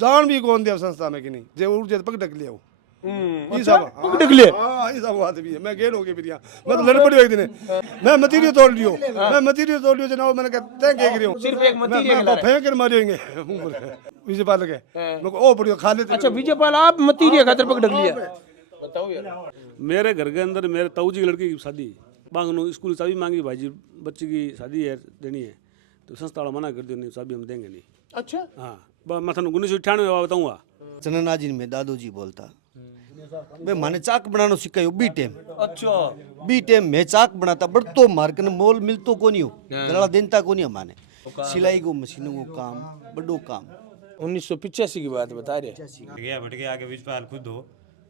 जान भी कौन दिया संस्था में कि नहीं जे उड़ जे पग ढक लिया वो ये अच्छा, सब पग ढक लिए? हां ये सब बात भी है। मैं गेल हो गई फिर यहाँ मैं तो लड़ पड़ी एक दिन मैं मतीरियो तोड़ लियो मैं मतीरियो तोड़ लियो जनाब मैंने कहा तय के गिरियो सिर्फ एक मतीरिया के मैं लारे। फेंक कर मारेंगे विजय पाल के मैं ओ पड़ियो खा लेते अच्छा विजयपाल आप मतीरिया खातर पग ढक लिया? बताओ यार। मेरे घर के अंदर मेरे ताऊ जी की लड़की की शादी बांगनू स्कूल चाबी मांगी भाई जी बच्ची की शादी है देनी है तो संस्था वाला मना कर दिया नहीं चाबी हम देंगे नहीं। अच्छा हाँ मैं थानू 1998 बताऊंगा। चनना जी में दादू जी बोलता बे माने चाक बनानो सिखायो बी टाइम अच्छा बी टाइम में चाक बनाता बड़तो मार्क ने मोल मिलतो कोनी हो गला देनता कोनी माने सिलाई को मशीनों को काम बड़ो काम 1985 की बात बता रहे। गया भटके आगे विजयपाल खुद हो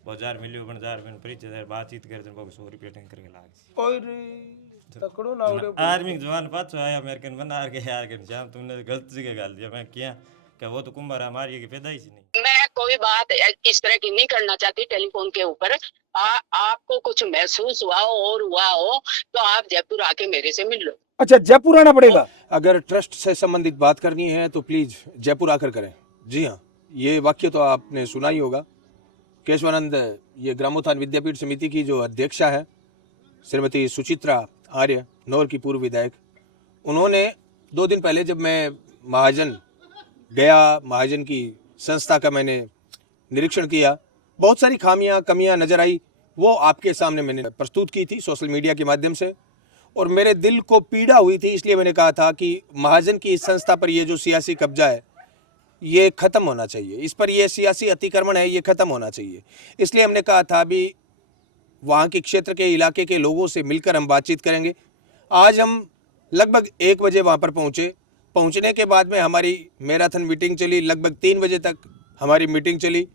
2000 में परिचय बातचीत करे तो 100 रुपया टैंकर के लाग और तकड़ो ना उड़े आर्मी के जवान पाछो आया अमेरिकन बना के यार के जाम तुमने गलत जगह गाल दिया मैं क्या वो तो कुंभार हमारी की पैदाइश ही नहीं। मैं कोई बात इस तरह की नहीं करना चाहती टेलीफोन के ऊपर। आपको कुछ महसूस हुआ हो और हुआ हो तो आप जयपुर आके मेरे से मिल लो। अच्छा जयपुर आना पड़ेगा? अगर ट्रस्ट से संबंधित बात करनी है तो प्लीज जयपुर आकर करें। जी हाँ ये वाक्य तो आपने सुना ही होगा। केशवानंद ये ग्रामोत्थान विद्यापीठ समिति की जो अध्यक्षा है श्रीमती सुचित्रा आर्य नौर की पूर्व विधायक, उन्होंने 2 दिन पहले जब मैं महाजन गया महाजन की संस्था का मैंने निरीक्षण किया, बहुत सारी खामियां कमियां नजर आई, वो आपके सामने मैंने प्रस्तुत की थी सोशल मीडिया के माध्यम से और मेरे दिल को पीड़ा हुई थी। इसलिए मैंने कहा था कि महाजन की इस संस्था पर ये जो सियासी कब्जा है ये खत्म होना चाहिए, इस पर ये सियासी अतिक्रमण है ये खत्म होना चाहिए। इसलिए हमने कहा था अभी वहाँ के क्षेत्र के इलाके के लोगों से मिलकर हम बातचीत करेंगे। आज हम लगभग 1 बजे वहाँ पर पहुँचने के बाद में हमारी मैराथन मीटिंग चली, लगभग 3 बजे तक हमारी मीटिंग चली।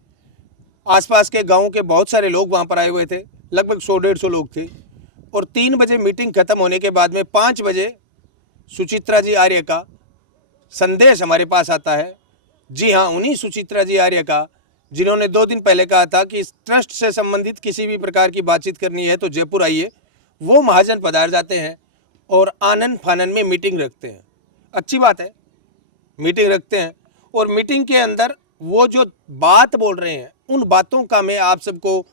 आसपास के गाँव के बहुत सारे लोग वहाँ पर आए हुए थे, लगभग 100-150 लोग थे और 3 बजे मीटिंग खत्म होने के बाद में 5 बजे सुचित्रा जी आर्य का संदेश हमारे पास आता है। जी हाँ उन्हीं सुचित्रा जी आर्य का जिन्होंने 2 दिन पहले कहा था कि इस ट्रस्ट से संबंधित किसी भी प्रकार की बातचीत करनी है तो जयपुर आइए। वो महाजन पधार जाते हैं और आनन फानन में मीटिंग रखते हैं। अच्छी बात है मीटिंग रखते हैं और मीटिंग के अंदर वो जो बात बोल रहे हैं उन बातों का मैं आप सबको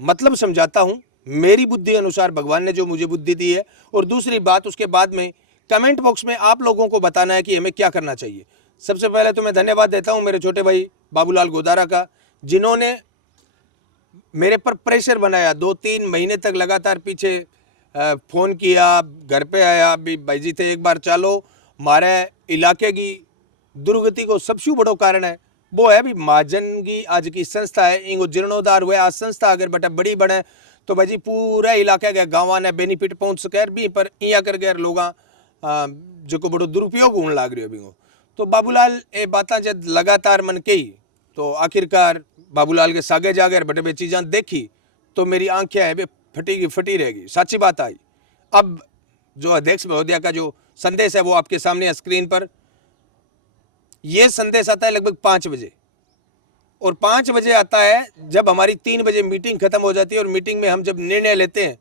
मतलब समझाता हूँ मेरी बुद्धि अनुसार भगवान ने जो मुझे बुद्धि दी है। और दूसरी बात उसके बाद में कमेंट बॉक्स में आप लोगों को बताना है कि हमें क्या करना चाहिए। सबसे पहले तो मैं धन्यवाद देता हूं मेरे छोटे भाई बाबूलाल गोदारा का, जिन्होंने मेरे पर प्रेशर बनाया। 2-3 महीने तक लगातार पीछे फ़ोन किया, घर पे आया भी भाई जी थे एक बार चलो हमारे इलाके की दुर्गति को सबसे बड़ो कारण है वो है भी महाजन की आज की संस्था है इनको जीर्णोद्धार हुए। आज संस्था अगर बटा बड़ी बने तो भाई जी पूरा इलाके के गाँव ने बेनिफिट पहुँच सके भी पर यहाँ कर गए लोग जो को बड़ो दुरुपयोग होने लग रही है। तो बाबूलाल ये बातें जब लगातार मन कही तो आखिरकार बाबूलाल के सागे जागे बटे बे चीज़ें देखी तो मेरी आंखें है बे फटी रहेगी। सच्ची बात आई। अब जो अध्यक्ष महोदया का जो संदेश है वो आपके सामने स्क्रीन पर ये संदेश आता है लगभग 5 बजे और 5 बजे आता है जब हमारी 3 बजे मीटिंग खत्म हो जाती है और मीटिंग में हम जब निर्णय लेते हैं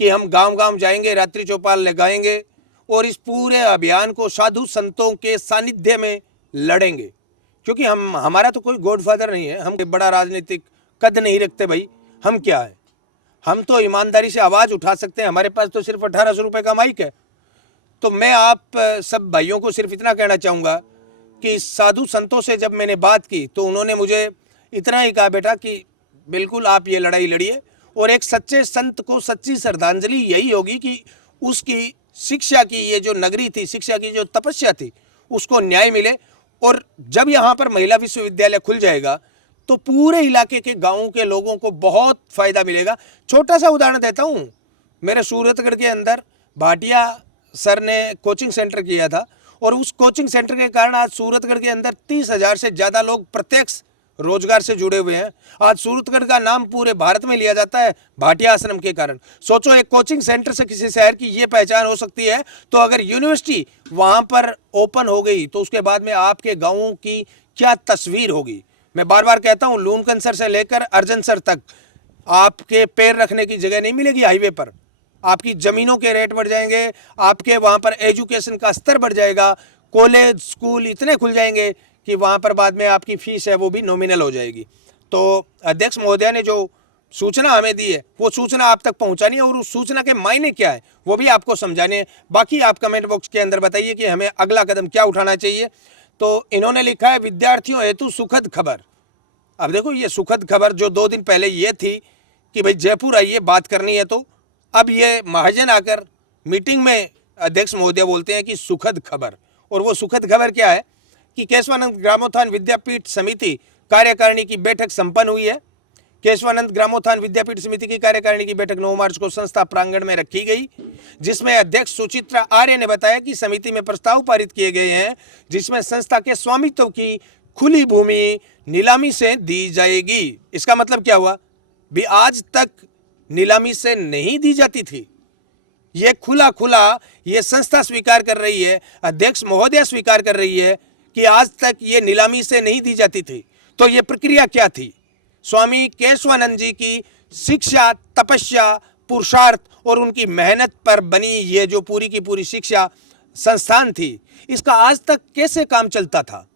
कि हम गांव-गांव जाएंगे, रात्रि चौपाल लगाएंगे और इस पूरे अभियान को साधु संतों के सानिध्य में लड़ेंगे। क्योंकि हमारा तो कोई गॉडफादर नहीं है, हम बड़ा राजनीतिक कद नहीं रखते भाई। हम क्या है, हम तो ईमानदारी से आवाज़ उठा सकते हैं। हमारे पास तो सिर्फ 1800 रुपये का माइक है। तो मैं आप सब भाइयों को सिर्फ इतना कहना चाहूँगा कि साधु संतों से जब मैंने बात की तो उन्होंने मुझे इतना ही कहा बेटा कि बिल्कुल आप ये लड़ाई लड़िए और एक सच्चे संत को सच्ची श्रद्धांजलि यही होगी कि उसकी शिक्षा की ये जो नगरी थी, शिक्षा की जो तपस्या थी उसको न्याय मिले। और जब यहाँ पर महिला विश्वविद्यालय खुल जाएगा तो पूरे इलाके के गाँवों के लोगों को बहुत फ़ायदा मिलेगा। छोटा सा उदाहरण देता हूँ, मेरे सूरतगढ़ के अंदर भाटिया सर ने कोचिंग सेंटर किया था और उस कोचिंग सेंटर के कारण आज सूरतगढ़ के अंदर 30,000 से ज़्यादा लोग प्रत्यक्ष रोजगार से जुड़े हुए हैं। आज सूरतगढ़ का नाम पूरे भारत में लिया जाता है भाटिया आश्रम के कारण। सोचो एक कोचिंग सेंटर से किसी शहर की ये पहचान हो सकती है, तो अगर यूनिवर्सिटी वहाँ पर ओपन हो गई तो उसके बाद में आपके गाँवों की क्या तस्वीर होगी। मैं बार बार कहता हूँ लूनकनसर से लेकर अर्जनसर तक आपके पैर रखने की जगह नहीं मिलेगी हाईवे पर। आपकी ज़मीनों के रेट बढ़ जाएंगे, आपके वहाँ पर एजुकेशन का स्तर बढ़ जाएगा, कॉलेज स्कूल इतने खुल जाएंगे कि वहाँ पर बाद में आपकी फीस है वो भी नॉमिनल हो जाएगी। तो अध्यक्ष महोदया ने जो सूचना हमें दी है वो सूचना आप तक पहुंचानी है और उस सूचना के मायने क्या है वो भी आपको समझाने हैं। बाकी आप कमेंट बॉक्स के अंदर बताइए कि हमें अगला कदम क्या उठाना चाहिए। तो इन्होंने लिखा है विद्यार्थियों हेतु सुखद खबर। अब देखो ये सुखद खबर जो 2 दिन पहले ये थी कि भाई जयपुर आइए बात करनी है, तो अब ये महाजन आकर मीटिंग में अध्यक्ष महोदय बोलते हैं कि सुखद खबर। और वो सुखद खबर क्या है कि केशवानंद ग्रामोत्थान विद्यापीठ समिति कार्यकारिणी की बैठक संपन्न हुई है। केशवानंद ग्रामोत्थान विद्यापीठ समिति की कार्यकारिणी की बैठक 9 मार्च को संस्था प्रांगण में रखी गई, जिसमें अध्यक्ष सुचित्रा आर्य ने बताया कि समिति में प्रस्ताव पारित किए गए हैं जिसमें संस्था के स्वामित्व की खुली भूमि नीलामी से दी जाएगी। इसका मतलब क्या हुआ भी आज तक नीलामी से नहीं दी जाती थी, ये खुला ये संस्था स्वीकार कर रही है, अध्यक्ष महोदय स्वीकार कर रही है कि आज तक ये नीलामी से नहीं दी जाती थी। तो ये प्रक्रिया क्या थी? स्वामी केशवानंद जी की शिक्षा, तपस्या, पुरुषार्थ और उनकी मेहनत पर बनी ये जो पूरी की पूरी शिक्षा संस्थान थी, इसका आज तक कैसे काम चलता था?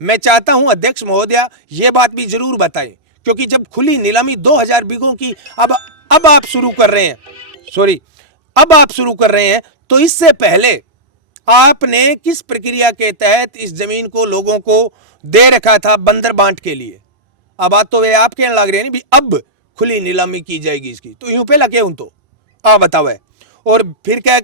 मैं चाहता हूं अध्यक्ष महोदया ये बात भी जरूर बताएं, क्योंकि जब खुली नीलामी 2000 बीघों की अब आप शुरू कर रहे हैं, अब आप शुरू कर रहे हैं, तो इससे पहले आपने किस प्रक्रिया के तहत इस जमीन को लोगों को दे रखा था बंदर बांट के लिए? अब बात तो वे आप कहने लग रहे हैं भी अब खुली नीलामी की जाएगी इसकी, तो यूं पे लगे उन तो आप बताओ है। और फिर क्या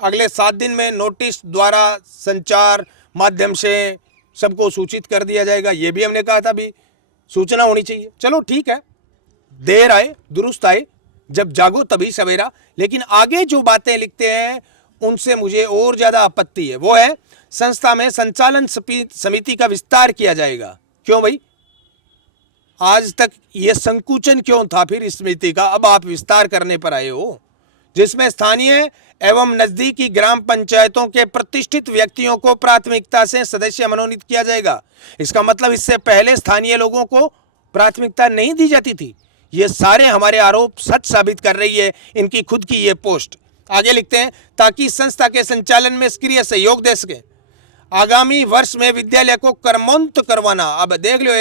अगले 7 दिन में नोटिस द्वारा संचार माध्यम से सबको सूचित कर दिया जाएगा, ये भी हमने कहा था भी सूचना होनी चाहिए। चलो ठीक है, देर आए दुरुस्त आए, जब जागो तभी सवेरा। लेकिन आगे जो बातें लिखते हैं उनसे मुझे और ज्यादा आपत्ति है। वो है संस्था में संचालन समिति का विस्तार किया जाएगा। क्यों भाई, आज तक ये संकुचन क्यों था फिर इस समिति का? अब आप विस्तार करने पर आए हो, जिसमें स्थानीय एवं नजदीकी ग्राम पंचायतों के प्रतिष्ठित व्यक्तियों को प्राथमिकता से सदस्य मनोनीत किया जाएगा। इसका मतलब इससे पहले स्थानीय लोगों को प्राथमिकता नहीं दी जाती थी। ये सारे हमारे आरोप सच साबित कर रही है इनकी खुद की ये पोस्ट। आगे लिखते हैं, ताकि संस्था के संचालन में सक्रिय सहयोग दे सके। आगामी वर्ष में विद्यालय को कर्मोन्त करवाना। अब देख लो,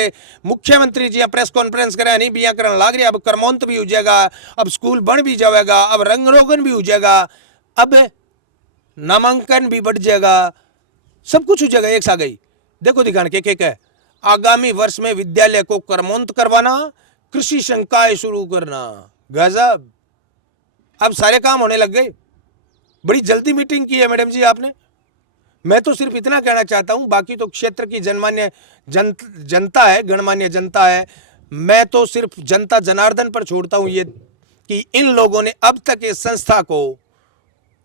मुख्यमंत्री जी प्रेस कॉन्फ्रेंस करा नहीं बिया करने लग रही, अब कर्मोन्त भी हो जाएगा, अब स्कूल बन भी जाएगा, अब रंग रोगन भी हो जाएगा, अब नामांकन भी बढ़ जाएगा, सब कुछ हो जाएगा एक सा गई। देखो दिखाने के है, आगामी वर्ष में विद्यालय को कर्मोन्त करवाना, कृषि शंकाएं शुरू करना। गजब, अब सारे काम होने लग गए। बड़ी जल्दी मीटिंग की है मैडम जी आपने। मैं तो सिर्फ इतना कहना चाहता हूं, बाकी तो क्षेत्र की जनमान्य जनता है, गणमान्य जनता है। मैं तो सिर्फ जनता जनार्दन पर छोड़ता हूं ये कि इन लोगों ने अब तक इस संस्था को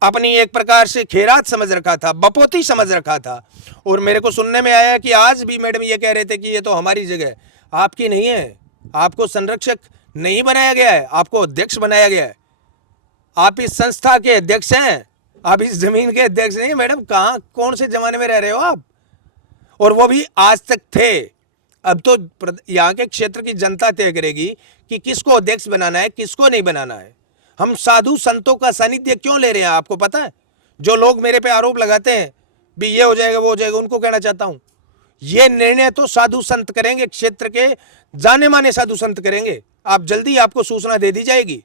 अपनी एक प्रकार से खैरात समझ रखा था, बपोती समझ रखा था। और मेरे को सुनने में आया कि आज भी मैडम ये कह रहे थे कि ये तो हमारी जगह है। आपकी नहीं है, आपको संरक्षक नहीं बनाया गया है, आपको अध्यक्ष बनाया गया है। आप इस संस्था के अध्यक्ष हैं, आप इस जमीन के अध्यक्ष नहीं। मैडम कहाँ कौन से जमाने में रह रहे हो आप? और वो भी आज तक थे। अब तो यहाँ के क्षेत्र की जनता तय करेगी कि किसको अध्यक्ष बनाना है, किसको नहीं बनाना है। हम साधु संतों का सानिध्य क्यों ले रहे हैं आपको पता है? जो लोग मेरे पे आरोप लगाते हैं भी ये हो जाएगा वो हो जाएगा, उनको कहना चाहता हूं ये निर्णय तो साधु संत करेंगे, क्षेत्र के जाने माने साधु संत करेंगे। आप जल्दी आपको सूचना दे दी जाएगी,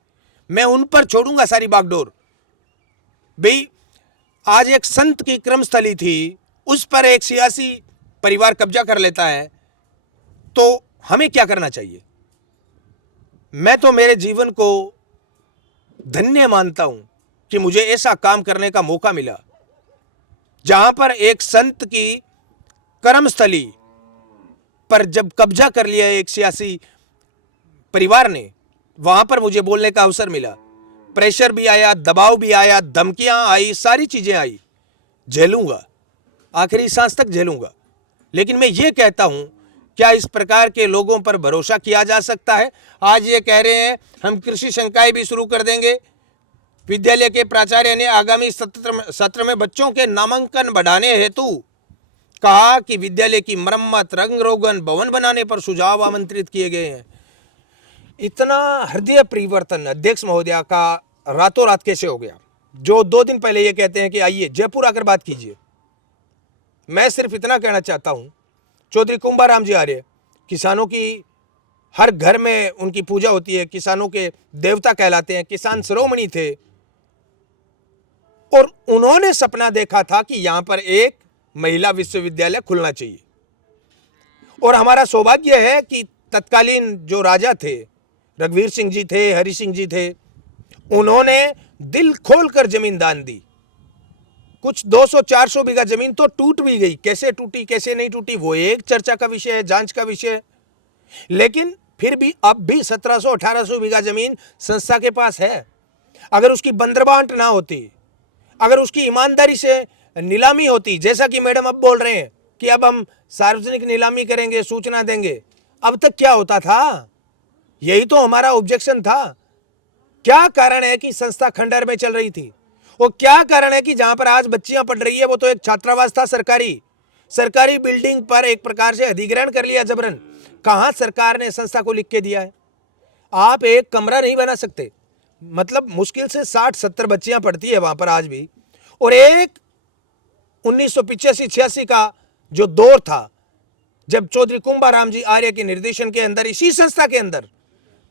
मैं उन पर छोड़ूंगा सारी बागडोर। भाई आज एक संत की क्रमस्थली थी, उस पर एक सियासी परिवार कब्जा कर लेता है, तो हमें क्या करना चाहिए? मैं तो मेरे जीवन को धन्य मानता हूं कि मुझे ऐसा काम करने का मौका मिला, जहां पर एक संत की कर्मस्थली पर जब कब्जा कर लिया एक सियासी परिवार ने, वहां पर मुझे बोलने का अवसर मिला। प्रेशर भी आया, दबाव भी आया, धमकियां आई, सारी चीजें आई, झेलूंगा, आखिरी सांस तक झेलूंगा। लेकिन मैं ये कहता हूं, क्या इस प्रकार के लोगों पर भरोसा किया जा सकता है? आज ये कह रहे हैं हम कृषि शंकाएं भी शुरू कर देंगे। विद्यालय के प्राचार्य ने आगामी सत्र में बच्चों के नामांकन बढ़ाने हेतु कहा कि विद्यालय की मरम्मत, रंग रोगन, भवन बनाने पर सुझाव आमंत्रित किए गए हैं। इतना हृदय परिवर्तन अध्यक्ष महोदया का रातों रात कैसे हो गया? जो 2 दिन पहले ये कहते हैं कि आइए जयपुर आकर बात कीजिए। मैं सिर्फ इतना कहना चाहता हूं चौधरी कुंभाराम जी आर्य, किसानों की हर घर में उनकी पूजा होती है, किसानों के देवता कहलाते हैं, किसान शिरोमणि थे। और उन्होंने सपना देखा था कि यहां पर एक महिला विश्वविद्यालय खुलना चाहिए। और हमारा सौभाग्य है कि तत्कालीन जो राजा थे, रघुवीर सिंह जी थे, हरि सिंह जी थे, उन्होंने दिल खोलकर जमीन दान दी। कुछ 200-400 बीघा जमीन तो टूट भी गई, कैसे टूटी कैसे नहीं टूटी वो एक चर्चा का विषय है, जांच का विषय है। लेकिन फिर भी अब भी 1700-1800 बीघा जमीन संस्था के पास है। अगर उसकी बंदरबांट ना होती, अगर उसकी ईमानदारी से नीलामी होती, जैसा कि मैडम अब बोल रहे हैं कि अब हम सार्वजनिक नीलामी करेंगे, सूचना देंगे, अब तक क्या होता था? यही तो हमारा ऑब्जेक्शन था। क्या कारण है कि संस्था खंडहर में चल रही थी? और क्या कारण है कि जहां पर आज बच्चियां पढ़ रही है वो तो एक छात्रावास था, सरकारी बिल्डिंग पर एक प्रकार से अधिग्रहण कर लिया जबरन। कहां सरकार ने संस्था को लिख के दिया है? आप एक कमरा नहीं बना सकते, मतलब मुश्किल से 60-70 बच्चियां पढ़ती है वहां पर आज भी। और एक 1985-86 का जो दौर था, जब चौधरी कुंभाराम जी आर्य के निर्देशन के अंदर इसी संस्था के अंदर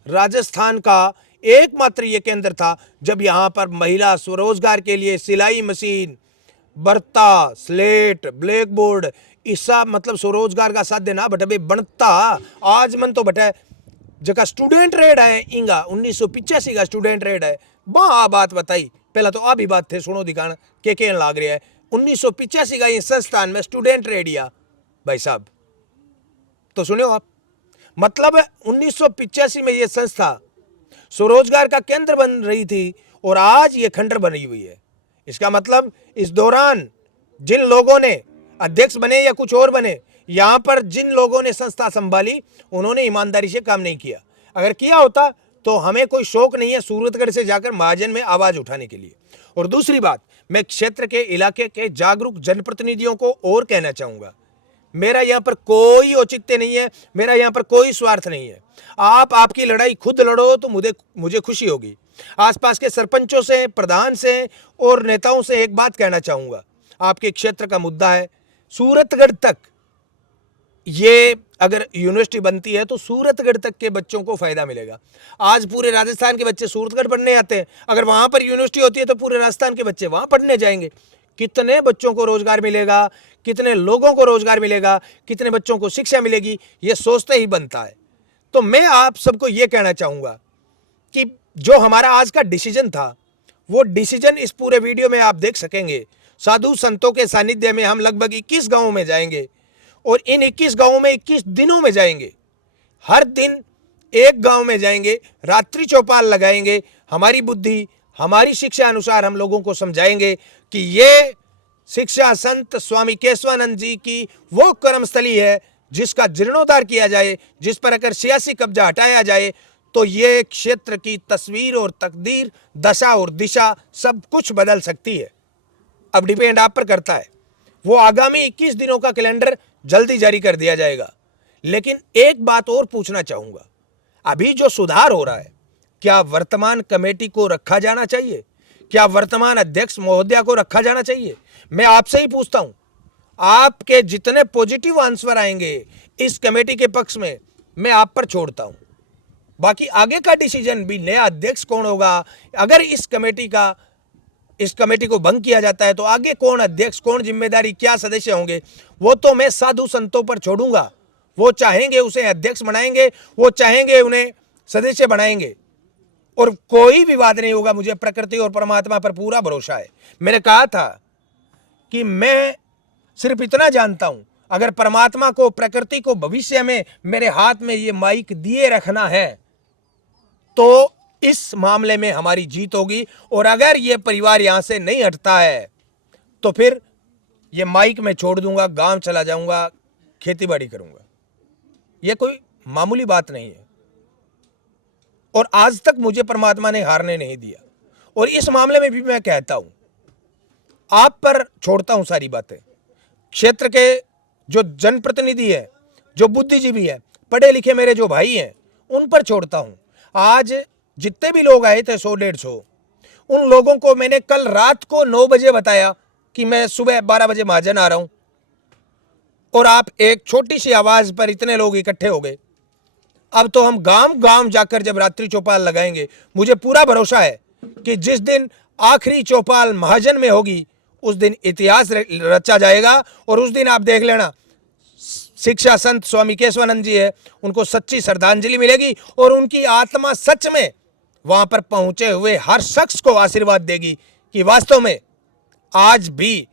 राजस्थान का एकमात्र ये केंद्र था, जब यहां पर महिला स्वरोजगार के लिए सिलाई मशीन, बर्ता, स्लेट, ब्लैक बोर्ड, इसका मतलब स्वरोजगार का साध्य ना बटे बनता आज मन तो बटे जगह स्टूडेंट रेड है। इंगा 1985 का स्टूडेंट रेड है। बात बताई पहला तो आ भी बात थे, सुनो दिखाना के लाग रहा है। 1985 का ये संस्थान में स्टूडेंट रेडिया भाई साहब, तो सुनियो आप, मतलब 1985 में ये संस्था स्वरोजगार का केंद्र बन रही थी और आज ये खंडर बनी हुई है। इसका मतलब इस दौरान जिन लोगों ने अध्यक्ष बने या कुछ और बने, यहां पर जिन लोगों ने संस्था संभाली, उन्होंने ईमानदारी से काम नहीं किया। अगर किया होता तो हमें कोई शौक नहीं है सूरतगढ़ से जाकर महाजन में आवाज उठाने के लिए। और दूसरी बात, मैं क्षेत्र के इलाके के जागरूक जनप्रतिनिधियों को और कहना चाहूंगा, मेरा यहां पर कोई औचित्य नहीं है, मेरा यहां पर कोई स्वार्थ नहीं है। आप आपकी लड़ाई खुद लड़ो तो मुझे खुशी होगी। आसपास के सरपंचों से, प्रधान से और नेताओं से एक बात कहना चाहूंगा, आपके क्षेत्र का मुद्दा है, सूरतगढ़ तक ये अगर यूनिवर्सिटी बनती है तो सूरतगढ़ तक के बच्चों को फायदा मिलेगा। आज पूरे राजस्थान के बच्चे सूरतगढ़ पढ़ने आते हैं, अगर वहां पर यूनिवर्सिटी होती है तो पूरे राजस्थान के बच्चे वहां पढ़ने जाएंगे। कितने बच्चों को रोजगार मिलेगा, कितने लोगों को रोजगार मिलेगा, कितने बच्चों को शिक्षा मिलेगी, ये सोचते ही बनता है। तो मैं आप सबको ये कहना चाहूंगा कि जो हमारा आज का डिसीजन था, वो डिसीजन इस पूरे वीडियो में आप देख सकेंगे। साधु संतों के सानिध्य में हम लगभग 21 गांवों में जाएंगे और इन 21 गांवों में 21 दिनों में जाएंगे। हर दिन एक गांव में जाएंगे, रात्रि चौपाल लगाएंगे, हमारी बुद्धि, हमारी शिक्षा अनुसार हम लोगों को समझाएंगे कि ये शिक्षा संत स्वामी केशवानंद जी की वो कर्मस्थली है जिसका जीर्णोद्धार किया जाए, जिस पर अगर सियासी कब्जा हटाया जाए तो ये क्षेत्र की तस्वीर और तकदीर, दशा और दिशा सब कुछ बदल सकती है। अब डिपेंड आप पर करता है। वो आगामी 21 दिनों का कैलेंडर जल्दी जारी कर दिया जाएगा। लेकिन एक बात और पूछना चाहूंगा, अभी जो सुधार हो रहा है, क्या वर्तमान कमेटी को रखा जाना चाहिए? क्या वर्तमान अध्यक्ष महोदया को रखा जाना चाहिए? मैं आपसे ही पूछता हूं। आपके जितने पॉजिटिव आंसर आएंगे इस कमेटी के पक्ष में, मैं आप पर छोड़ता हूं। बाकी आगे का डिसीजन भी, नया अध्यक्ष कौन होगा, अगर इस कमेटी को भंग किया जाता है तो आगे कौन अध्यक्ष, कौन जिम्मेदारी, क्या सदस्य होंगे, वो तो मैं साधु संतों पर छोड़ूंगा। वो चाहेंगे उसे अध्यक्ष बनाएंगे, वो चाहेंगे उन्हें सदस्य बनाएंगे और कोई विवाद नहीं होगा। मुझे प्रकृति और परमात्मा पर पूरा भरोसा है। मैंने कहा था कि मैं सिर्फ इतना जानता हूं, अगर परमात्मा को, प्रकृति को भविष्य में मेरे हाथ में ये माइक दिए रखना है तो इस मामले में हमारी जीत होगी। और अगर ये परिवार यहां से नहीं हटता है तो फिर ये माइक मैं छोड़ दूंगा, गांव चला जाऊंगा, खेतीबाड़ी करूंगा। ये कोई मामूली बात नहीं है और आज तक मुझे परमात्मा ने हारने नहीं दिया। और इस मामले में भी मैं कहता हूं, आप पर छोड़ता हूं सारी बातें। क्षेत्र के जो जनप्रतिनिधि है, जो बुद्धिजीवी है, पढ़े लिखे मेरे जो भाई हैं, उन पर छोड़ता हूं। आज जितने भी लोग आए थे 100-150, उन लोगों को मैंने कल रात को 9 बजे बताया कि मैं सुबह 12 बजे महाजन आ रहा हूं। और आप एक छोटी सी आवाज पर इतने लोग इकट्ठे हो गए। अब तो हम गांव गांव जाकर जब रात्रि चौपाल लगाएंगे, मुझे पूरा भरोसा है कि जिस दिन आखिरी चौपाल महाजन में होगी उस दिन इतिहास रचा जाएगा। और उस दिन आप देख लेना, शिक्षा संत स्वामी केशवानंद जी है, उनको सच्ची श्रद्धांजलि मिलेगी और उनकी आत्मा सच में वहां पर पहुंचे हुए हर शख्स को आशीर्वाद देगी कि वास्तव में आज भी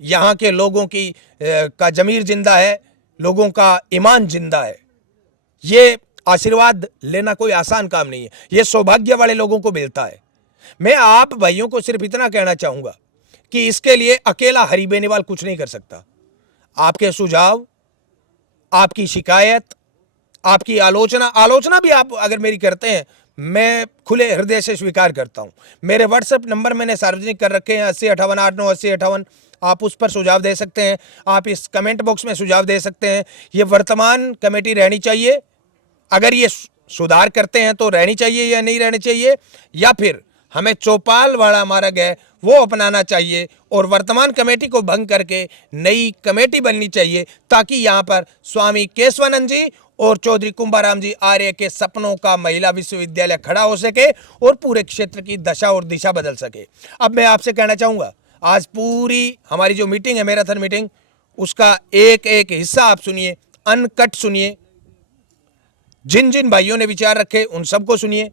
यहाँ के लोगों की का जमीर जिंदा है, लोगों का ईमान जिंदा है। ये आशीर्वाद लेना कोई आसान काम नहीं है, ये सौभाग्य वाले लोगों को मिलता है। मैं आप भाइयों को सिर्फ इतना कहना चाहूंगा कि इसके लिए अकेला हरि बेनीवाल कुछ नहीं कर सकता। आपके सुझाव, आपकी शिकायत, आपकी आलोचना भी आप अगर मेरी करते हैं, मैं खुले हृदय से स्वीकार करता हूं। मेरे व्हाट्सएप नंबर मैंने सार्वजनिक कर रखे हैं 8058898058। आप उस पर सुझाव दे सकते हैं, आप इस कमेंट बॉक्स में सुझाव दे सकते हैं। ये वर्तमान कमेटी रहनी चाहिए, अगर ये सुधार करते हैं तो रहनी चाहिए या नहीं रहनी चाहिए, या फिर हमें चौपाल वाला मार्ग है वो अपनाना चाहिए और वर्तमान कमेटी को भंग करके नई कमेटी बननी चाहिए, ताकि यहाँ पर स्वामी केशवानंद जी और चौधरी कुंभाराम जी आर्य के सपनों का महिला विश्वविद्यालय खड़ा हो सके और पूरे क्षेत्र की दशा और दिशा बदल सके। अब मैं आपसे कहना चाहूँगा, आज पूरी हमारी जो मीटिंग है, मैराथन मीटिंग, उसका एक एक हिस्सा आप सुनिए, अनकट सुनिए। जिन जिन भाइयों ने विचार रखे उन सबको सुनिए,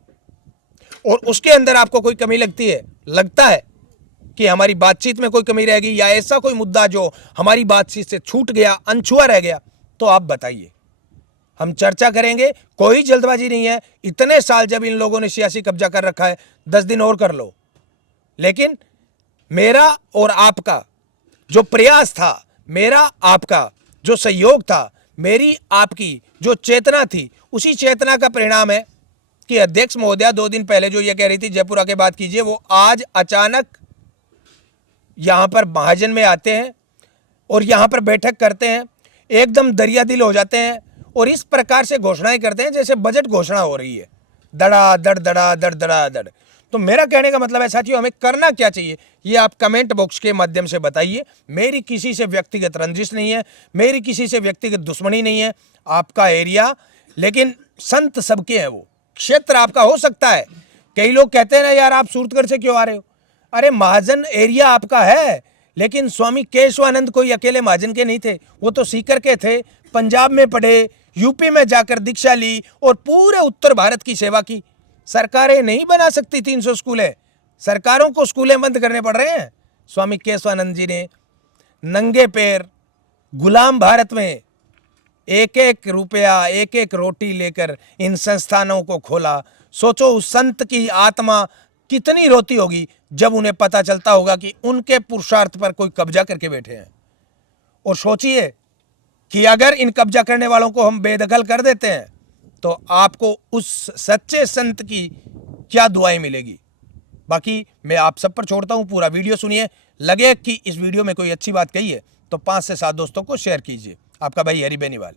और उसके अंदर आपको कोई कमी लगता है कि हमारी बातचीत में कोई कमी रह गई या ऐसा कोई मुद्दा जो हमारी बातचीत से छूट गया, अनछुआ रह गया, तो आप बताइए, हम चर्चा करेंगे। कोई जल्दबाजी नहीं है। इतने साल जब इन लोगों ने सियासी कब्जा कर रखा है, 10 दिन और कर लो। लेकिन मेरा और आपका जो प्रयास था, मेरा आपका जो सहयोग था, मेरी आपकी जो चेतना थी, उसी चेतना का परिणाम है कि अध्यक्ष महोदया 2 दिन पहले जो ये कह रही थी जयपुर आके बात कीजिए, वो आज अचानक यहां पर महाजन में आते हैं और यहां पर बैठक करते हैं, एकदम दरिया दिल हो जाते हैं और इस प्रकार से घोषणाएं करते हैं जैसे बजट घोषणा हो रही है, धड़ा-धड़। तो मेरा कहने का मतलब है साथियों, हमें करना क्या चाहिए ये आप कमेंट बॉक्स के माध्यम से बताइए। मेरी किसी से व्यक्तिगत रंजिश नहीं है, मेरी किसी से व्यक्तिगत दुश्मनी नहीं है। आपका एरिया, लेकिन संत सबके हैं, वो क्षेत्र आपका हो सकता है। कई लोग कहते हैं ना यार आप सूरतगढ़ से क्यों आ रहे हो, अरे महाजन एरिया आपका है, लेकिन स्वामी केशवानंद कोई अकेले महाजन के नहीं थे, वो तो सीकर के थे, पंजाब में पढ़े, यूपी में जाकर दीक्षा ली और पूरे उत्तर भारत की सेवा की। सरकारें नहीं बना सकती 300 स्कूलें, सरकारों को स्कूलें बंद करने पड़ रहे हैं। स्वामी केशवानंद जी ने नंगे पैर गुलाम भारत में एक एक रुपया, एक एक रोटी लेकर इन संस्थानों को खोला। सोचो उस संत की आत्मा कितनी रोती होगी जब उन्हें पता चलता होगा कि उनके पुरुषार्थ पर कोई कब्जा करके बैठे हैं। और सोचिए कि अगर इन कब्जा करने वालों को हम बेदखल कर देते हैं तो आपको उस सच्चे संत की क्या दुआएं मिलेगी। बाकी मैं आप सब पर छोड़ता हूं, पूरा वीडियो सुनिए। लगे कि इस वीडियो में कोई अच्छी बात कही है तो 5 से 7 दोस्तों को शेयर कीजिए। आपका भाई हरि बेनीवाल।